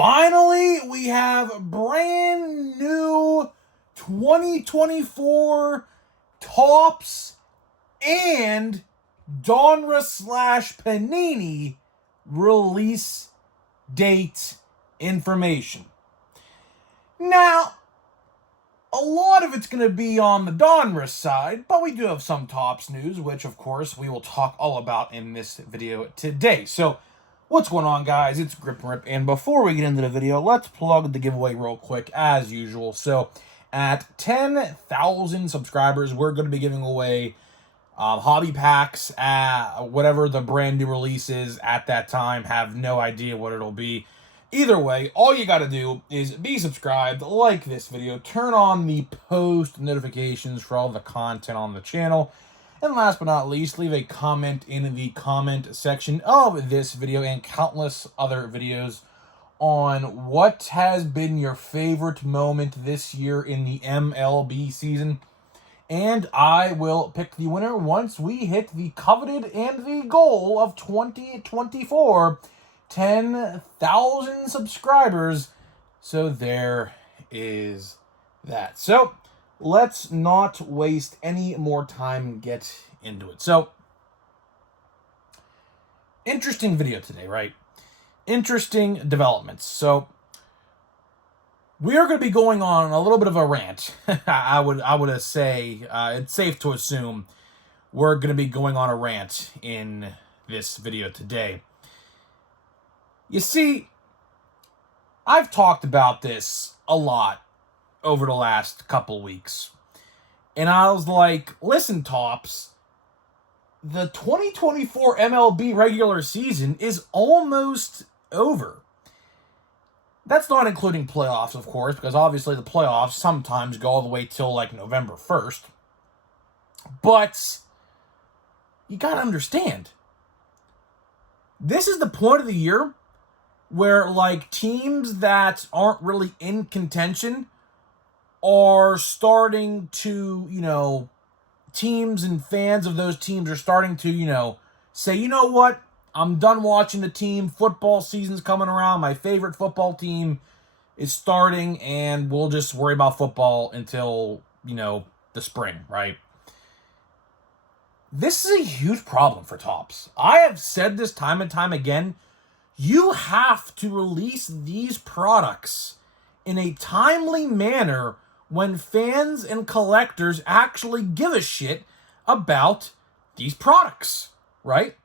Finally, we have brand new 2024 Topps and Donruss/Panini release date information. Now, a lot of it's going to be on the Donruss side, but we do have some Topps news, which, of course, we will talk all about in this video today. So, what's going on, guys? It's Grip and Rip, and before we get into the video, let's plug the giveaway real quick, as usual. So, at 10,000 subscribers, we're going to be giving away hobby packs, whatever the brand new release is at that time. Have no idea what it'll be. Either way, all you got to do is be subscribed, like this video, turn on the post notifications for all the content on the channel, and last but not least, leave a comment in the comment section of this video and countless other videos on what has been your favorite moment this year in the MLB season. And I will pick the winner once we hit the coveted and the goal of 2024, 10,000 subscribers. So there is that. So let's not waste any more time and get into it. So, interesting video today, right? Interesting developments. So, we are going to be going on a little bit of a rant. I would say it's safe to assume we're going to be going on a rant in this video today. You see, I've talked about this a lot over the last couple weeks. And I was like, listen, Topps, the 2024 MLB regular season is almost over. That's not including playoffs, of course, because obviously the playoffs sometimes go all the way till like November 1st. But you got to understand, this is the point of the year where like teams that aren't really in contention are starting to, teams and fans of those teams are starting to, say, you know what? I'm done watching the team. Football season's coming around. My favorite football team is starting, and we'll just worry about football until, the spring, right? This is a huge problem for Topps. I have said this time and time again. You have to release these products in a timely manner when fans and collectors actually give a shit about these products, right?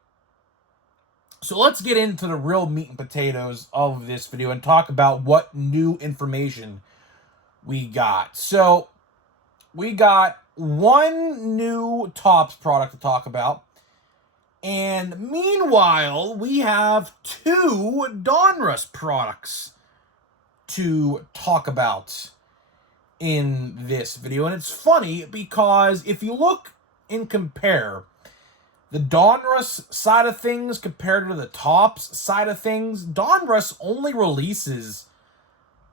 So let's get into the real meat and potatoes of this video and talk about what new information we got. So we got one new Topps product to talk about. And meanwhile, we have two Donruss products to talk about in this video. And it's funny because if you look and compare the Donruss side of things compared to the Topps side of things, Donruss only releases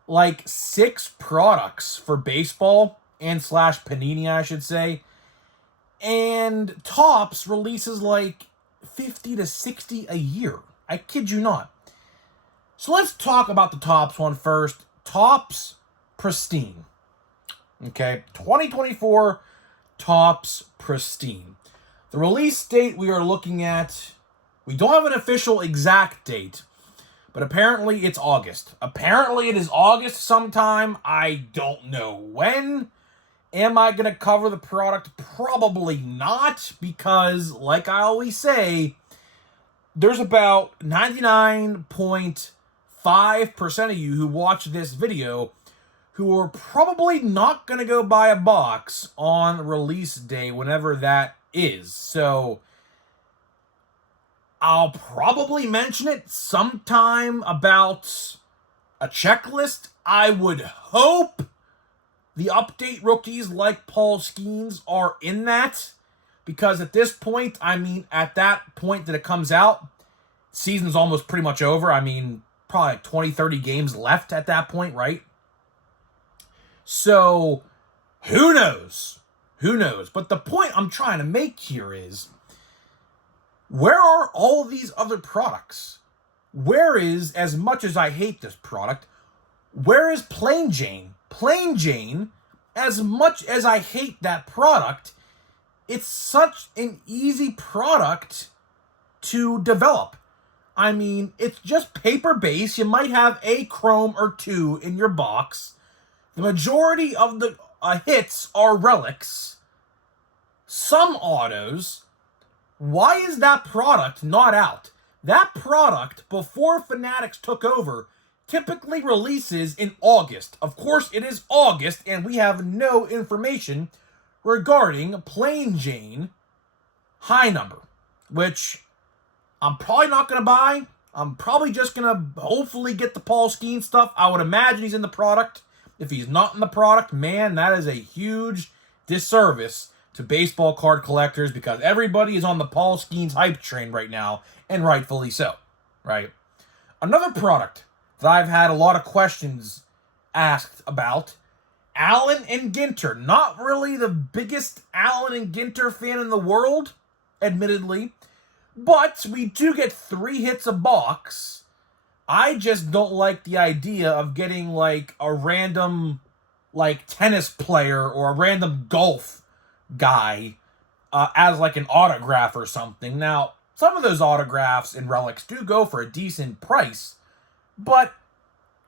like 6 products for baseball and / Panini, I should say. And Topps releases like 50 to 60 a year. I kid you not. So let's talk about the Topps one first. Topps Pristine. Okay, 2024 Topps Pristine. The release date we are looking at, we don't have an official exact date, but apparently it's August. Apparently it is August sometime. I don't know when. Am I going to cover the product? Probably not, because like I always say, there's about 99.5% of you who watch this video who are probably not going to go buy a box on release day, whenever that is. So I'll probably mention it sometime about a checklist. I would hope the update rookies like Paul Skeens are in that, because at this point, at that point that it comes out, season's almost pretty much over. Probably like 20, 30 games left at that point, right? So who knows? Who knows? But the point I'm trying to make here is, where are all these other products? where is, as much as I hate this product, where is Plain Jane? Plain Jane, as much as I hate that product, it's such an easy product to develop. I mean, it's just paper base. You might have a chrome or two in your box. The majority of the hits are relics. Some autos. Why is that product not out? That product, before Fanatics took over, typically releases in August. Of course, it is August, and we have no information regarding Plain Jane High Number, which I'm probably not going to buy. I'm probably just going to hopefully get the Paul Skeen stuff. I would imagine he's in the product. If he's not in the product, man, that is a huge disservice to baseball card collectors, because everybody is on the Paul Skeen's hype train right now, and rightfully so, right? Another product that I've had a lot of questions asked about, Allen and Ginter. Not really the biggest Allen and Ginter fan in the world, admittedly, but we do get 3 hits a box. I just don't like the idea of getting like a random like tennis player or a random golf guy as like an autograph or something. Now, some of those autographs and relics do go for a decent price, but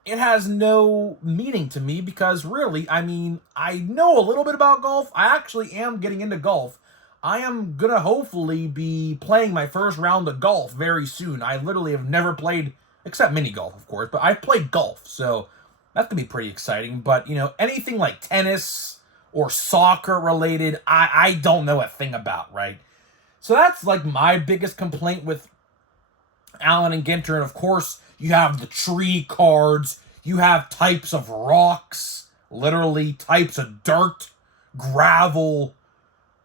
it has no meaning to me because really, I mean, I know a little bit about golf. I actually am getting into golf. I am gonna hopefully be playing my first round of golf very soon. I literally have never played, except mini golf, of course, but I've played golf, so that's gonna be pretty exciting. But, you know, anything like tennis or soccer related, I don't know a thing about, right? So that's like my biggest complaint with Allen and Ginter. And of course, you have the tree cards, you have types of rocks, literally types of dirt, gravel,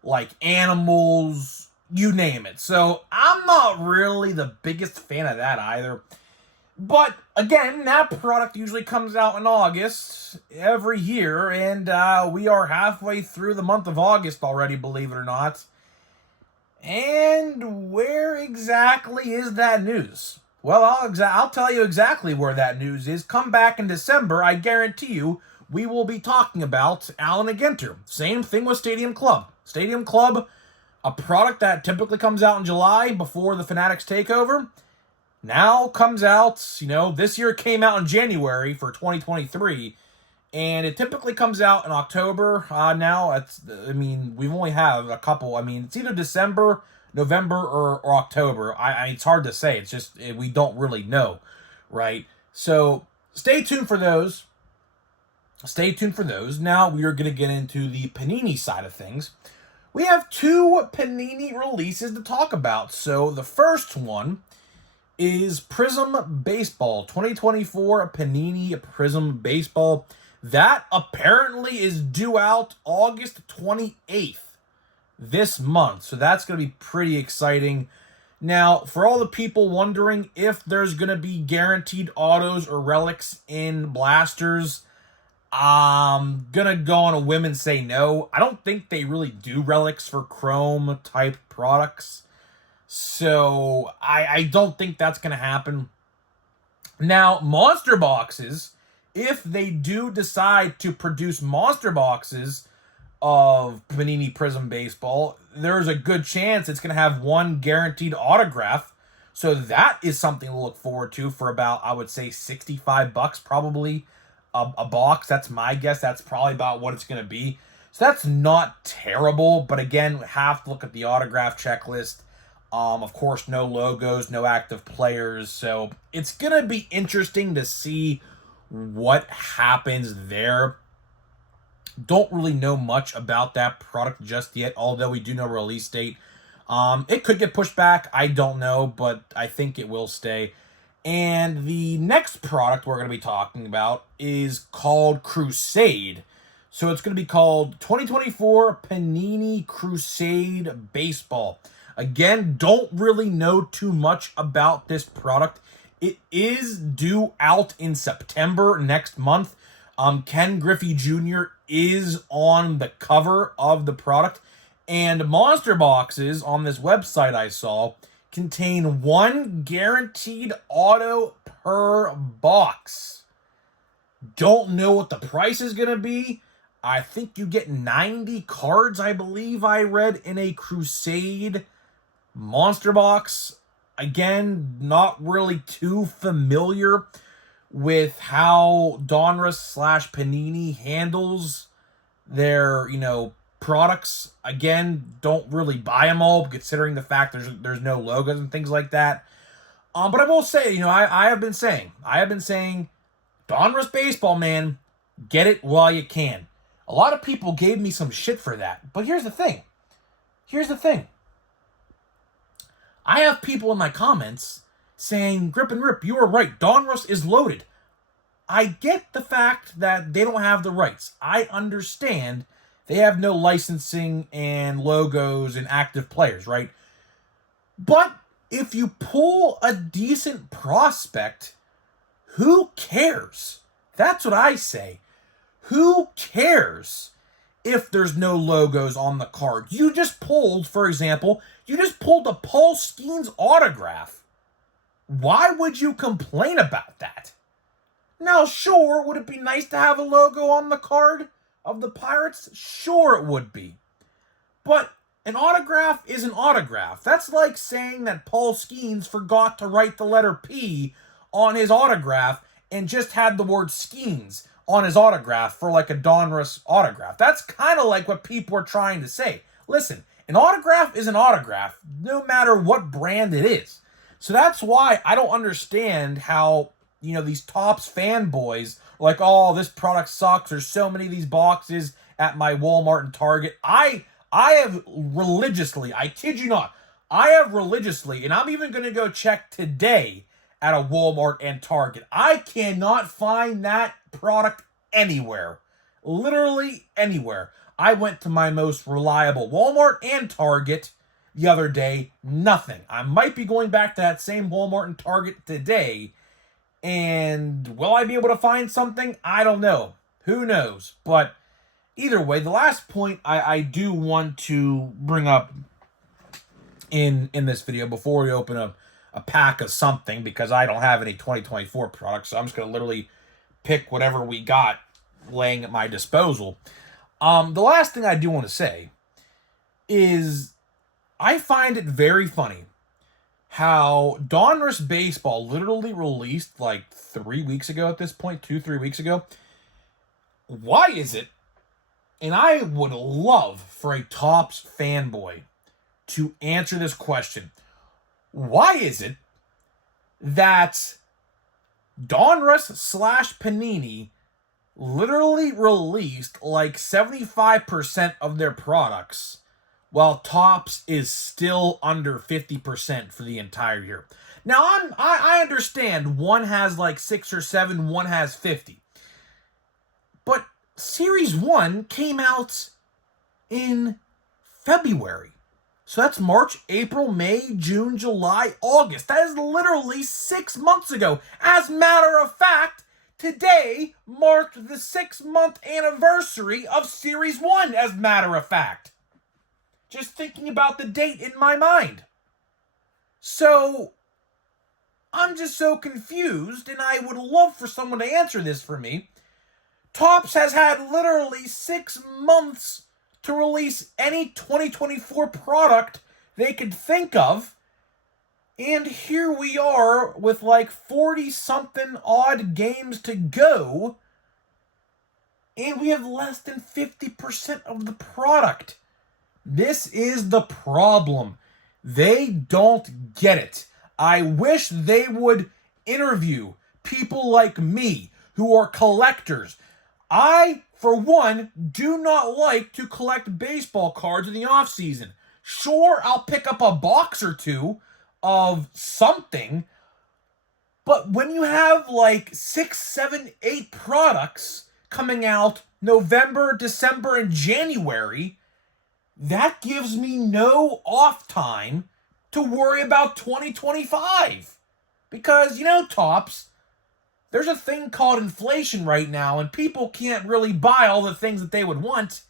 like animals, you name it. So I'm not really the biggest fan of that either. But again, that product usually comes out in August every year, and we are halfway through the month of August already, believe it or not. And where exactly is that news? Well, I'll tell you exactly where that news is. Come back in December, I guarantee you, we will be talking about Allen and Ginter. Same thing with Stadium Club. Stadium Club, a product that typically comes out in July before the Fanatics takeover, now comes out, you know, this year it came out in January for 2023, and it typically comes out in October. Now, we only have a couple. I mean, it's either December, November, or October. It's hard to say. It's just, we don't really know, right? So, stay tuned for those. Stay tuned for those. Now, we are going to get into the Panini side of things. We have 2 Panini releases to talk about. So, the first one is Prism Baseball, 2024 Panini Prism Baseball. That apparently is due out August 28th this month. So that's going to be pretty exciting. Now, for all the people wondering if there's going to be guaranteed autos or relics in blasters, I'm going to go on a whim and say no. I don't think they really do relics for Chrome type products. So, I don't think that's going to happen. Now, monster boxes, if they do decide to produce monster boxes of Panini Prism Baseball, there's a good chance it's going to have 1 guaranteed autograph. So that is something to look forward to for about, I would say, $65 probably a box. That's my guess. That's probably about what it's going to be. So that's not terrible. But again, have to look at the autograph checklist. Of course, no logos, no active players. So it's going to be interesting to see what happens there. Don't really know much about that product just yet, although we do know release date. It could get pushed back. I don't know, but I think it will stay. And the next product we're going to be talking about is called Crusade. So it's going to be called 2024 Panini Crusade Baseball. Again, don't really know too much about this product. It is due out in September next month. Ken Griffey Jr. is on the cover of the product. And monster boxes on this website I saw contain one guaranteed auto per box. Don't know what the price is going to be. I think you get 90 cards, I believe I read, in a Crusade monster box. Again, not really too familiar with how Donruss/Panini handles their, products. Again, don't really buy them all, considering the fact there's no logos and things like that. But I will say, I have been saying, Donruss baseball, man, get it while you can. A lot of people gave me some shit for that, but here's the thing. I have people in my comments saying, Grip and Rip, you are right. Donruss is loaded. I get the fact that they don't have the rights. I understand they have no licensing and logos and active players, right? But if you pull a decent prospect, who cares? That's what I say. Who cares if there's no logos on the card? You just pulled, for example, a Paul Skeens autograph. Why would you complain about that? Now, sure, would it be nice to have a logo on the card of the Pirates? Sure it would be. But an autograph is an autograph. That's like saying that Paul Skeens forgot to write the letter P on his autograph and just had the word Skeens on his autograph for like a Donruss autograph. That's kind of like what people are trying to say. Listen, an autograph is an autograph, no matter what brand it is. So that's why I don't understand how, these Topps fanboys are like, oh, this product sucks. There's so many of these boxes at my Walmart and Target. I have religiously, I kid you not, and I'm even going to go check today at a Walmart and Target. I cannot find that product anywhere. Literally anywhere. I went to my most reliable Walmart and Target the other day. Nothing. I might be going back to that same Walmart and Target today. And will I be able to find something? I don't know. Who knows? But either way, the last point I do want to bring up in this video before we open up a pack of something, because I don't have any 2024 products, so I'm just going to literally pick whatever we got laying at my disposal. The last thing I do want to say is I find it very funny how Donruss Baseball literally released like 3 weeks ago at this point, 2-3 weeks ago. Why is it, and I would love for a Topps fanboy to answer this question, why is it that Donruss/Panini literally released like 75% of their products, while Topps is still under 50% for the entire year? Now, I understand one has like 6 or 7, one has 50. But Series 1 came out in February. So that's March, April, May, June, July, August. That is literally 6 months ago. As a matter of fact, today marked the 6-month anniversary of Series 1, as a matter of fact. Just thinking about the date in my mind. So, I'm just so confused, and I would love for someone to answer this for me. Topps has had literally 6 months to release any 2024 product they could think of, and here we are with like 40-something odd games to go, and we have less than 50% of the product. This is the problem. They don't get it. I wish they would interview people like me who are collectors. I, for one, do not like to collect baseball cards in the off-season. Sure, I'll pick up a box or two of something, but when you have like 6, 7, 8 products coming out November, December, and January, that gives me no off time to worry about 2025. Because, Topps, there's a thing called inflation right now, and people can't really buy all the things that they would want.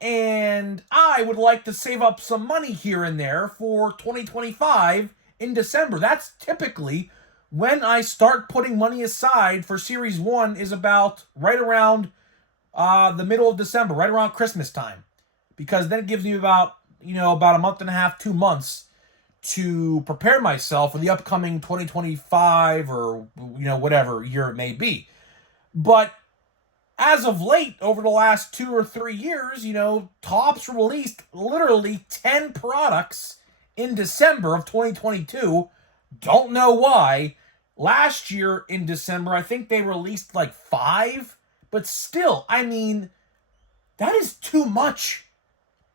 And I would like to save up some money here and there for 2025 in December. That's typically when I start putting money aside for Series 1 is about right around the middle of December, right around Christmas time. Because then it gives me about a month and a half, 2 months to prepare myself for the upcoming 2025 or whatever year it may be. But as of late, over the last 2 or 3 years, Topps released literally 10 products in December of 2022. Don't know why. Last year in December, I think they released like 5, but still, I mean, that is too much.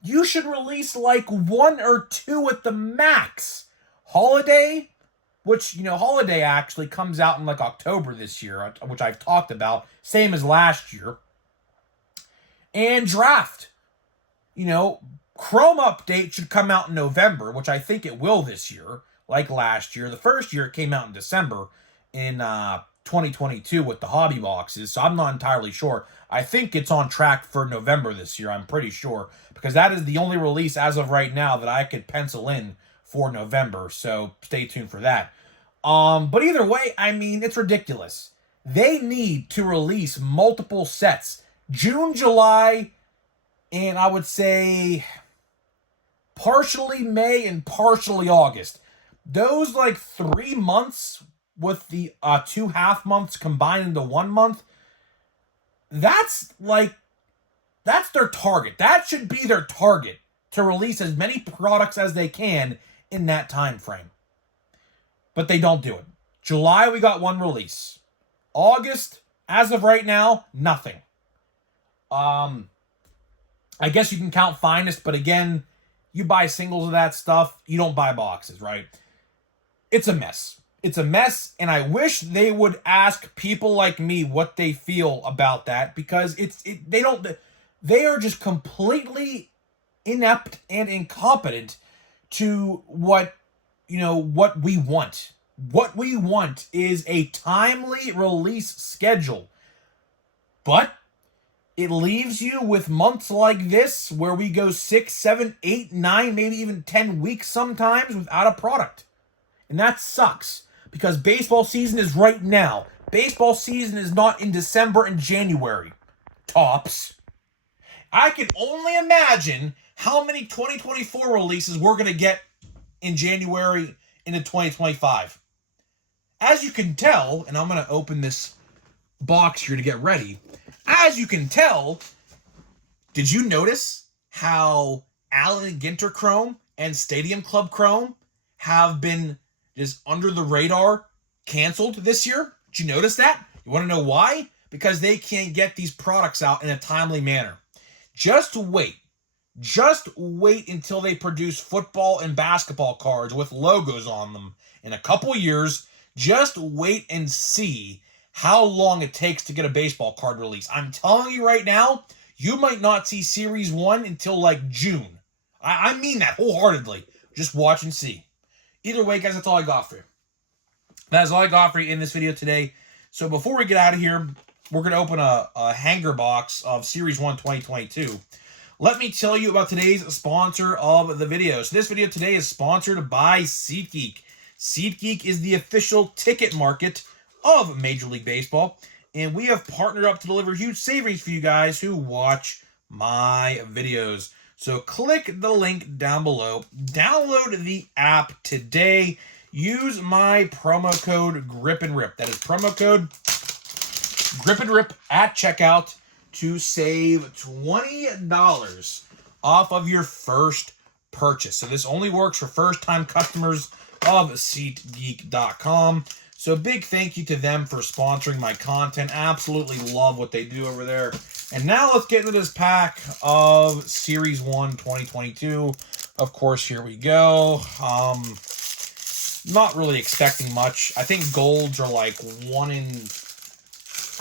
You should release like 1 or 2 at the max. Holiday, which, Holiday actually comes out in like October this year, which I've talked about, same as last year. And Draft. Chrome Update should come out in November, which I think it will this year, like last year. The first year it came out in December in 2022 with the hobby boxes, so I'm not entirely sure. I think it's on track for November this year, I'm pretty sure, because that is the only release as of right now that I could pencil in for November, so stay tuned for that. But either way, I mean, it's ridiculous. They need to release multiple sets. June, July, and I would say partially May and partially August. Those like 3 months with the 2 half months combined into 1 month, that's their target. That should be their target, to release as many products as they can in that time frame. But they don't do it. July, we got 1 release. August, as of right now, nothing. I guess you can count Finest, but again, you buy singles of that stuff, you don't buy boxes, right? It's a mess. It's a mess, and I wish they would ask people like me what they feel about that, because they are just completely inept and incompetent to what we want. What we want is a timely release schedule. But it leaves you with months like this where we go 6, 7, 8, 9, maybe even 10 weeks sometimes without a product. And that sucks, because baseball season is right now. Baseball season is not in December and January. Topps. I can only imagine how many 2024 releases we're going to get in January into 2025. As you can tell, and I'm going to open this box here to get ready. As you can tell, did you notice how Allen and Ginter Chrome and Stadium Club Chrome have been just under the radar canceled this year? Did you notice that? You want to know why? Because they can't get these products out in a timely manner. Just wait. Just wait until they produce football and basketball cards with logos on them in a couple years. Just wait and see how long it takes to get a baseball card release. I'm telling you right now, you might not see Series 1 until like June. I mean that wholeheartedly. Just watch and see. Either way, guys, that's all I got for you. That is all I got for you in this video today. So before we get out of here, we're going to open a hanger box of Series 1 2022. Let me tell you about today's sponsor of the video. So this video today is sponsored by SeatGeek. SeatGeek is the official ticket market of Major League Baseball, and we have partnered up to deliver huge savings for you guys who watch my videos. So click the link down below, download the app today, use my promo code GRIPANDRIP. That is promo code GRIPANDRIP at checkout to save $20 off of your first purchase. So this only works for first-time customers of SeatGeek.com. So big thank you to them for sponsoring my content. Absolutely love what they do over there. And now let's get into this pack of Series 1 2022. Of course, here we go. Not really expecting much. I think golds are like 1 in,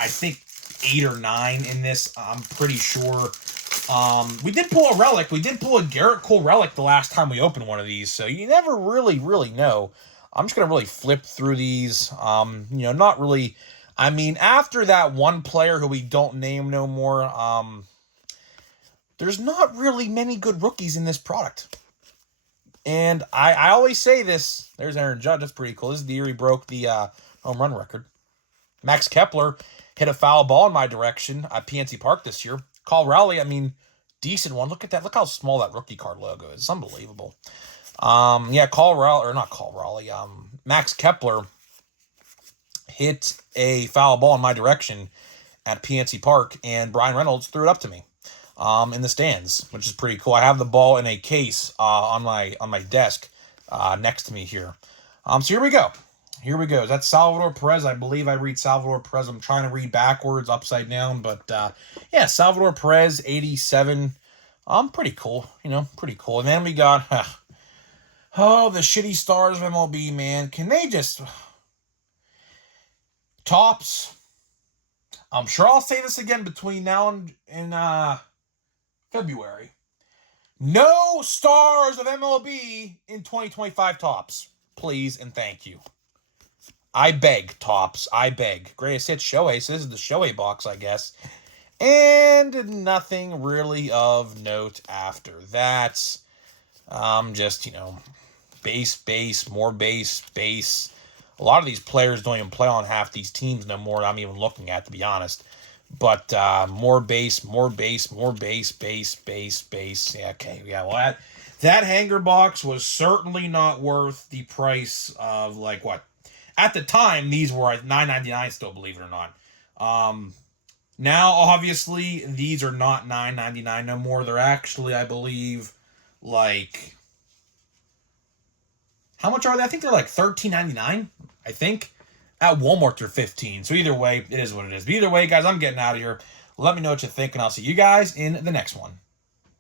I think, 8 or 9 in this. I'm pretty sure. We did pull a relic. We did pull a Garrett Cole relic the last time we opened one of these. So you never really know. I'm just going to really flip through these. Not really. I mean, after that one player who we don't name no more, there's not really many good rookies in this product. And I always say this. There's Aaron Judge. That's pretty cool. This is the year he broke the home run record. Max Kepler hit a foul ball in my direction at PNC Park this year. Call Raleigh, I mean, decent one. Look at that. Look how small that rookie card logo is. It's unbelievable. Max Kepler hit a foul ball in my direction at PNC Park, and Brian Reynolds threw it up to me in the stands, which is pretty cool. I have the ball in a case on my desk next to me here. So here we go. Here we go. That's Salvador Perez. I believe I read Salvador Perez. I'm trying to read backwards, upside down, but yeah, Salvador Perez, 87. Pretty cool. Pretty cool. And then we got the shitty stars of MLB, man. Can they just Topps? I'm sure I'll say this again between now and February. No stars of MLB in 2025 Topps. Please and thank you. I beg, Topps. I beg. Greatest hits Shohei, so this is the Shohei box, I guess. And nothing really of note after that. Just, base, more base. A lot of these players don't even play on half these teams no more. I'm even looking at, to be honest. But more base. Yeah, okay. Yeah, well, that hanger box was certainly not worth the price of, like, what? At the time, these were at $9.99 still, believe it or not. Now, obviously, these are not $9.99 no more. They're actually, I believe, like... How much are they? I think they're like $13.99, I think. At Walmart, they're $15. So either way, it is what it is. But either way, guys, I'm getting out of here. Let me know what you think, and I'll see you guys in the next one.